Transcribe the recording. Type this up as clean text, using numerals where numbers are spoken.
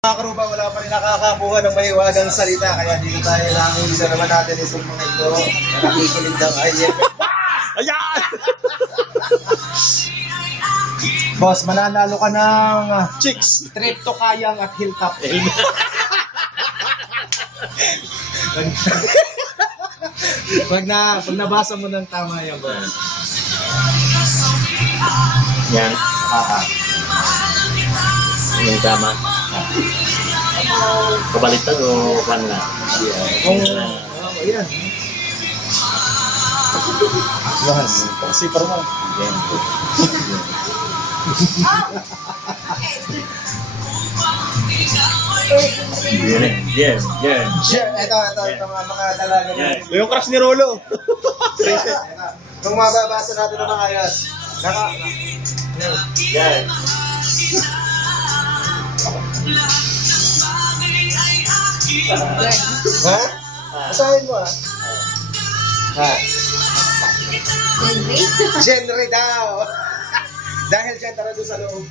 Mga karuba, wala pa rin nakakakuha ng mahiwagang salita, kaya dito tayo nakakita naman natin itong mga ito na nakikinig ng ayep. Ayan! Boss, mananalo ka ng Chicks! trip to Kayang at Hilltop. Pag nabasa mo ng tama yan, boss. Yan. Yung tama. Kabaliktad o kan na? Kung, yan. Mas, si Parma. Yan. Yes. Ito mga dalaga Yan. natin. Yung crush ni Rolo. Kung mababasa natin ng mga ayos. Yan. Ha? Basahin mo ha? Genre daw. Dahil dyan, tara doon sa loob.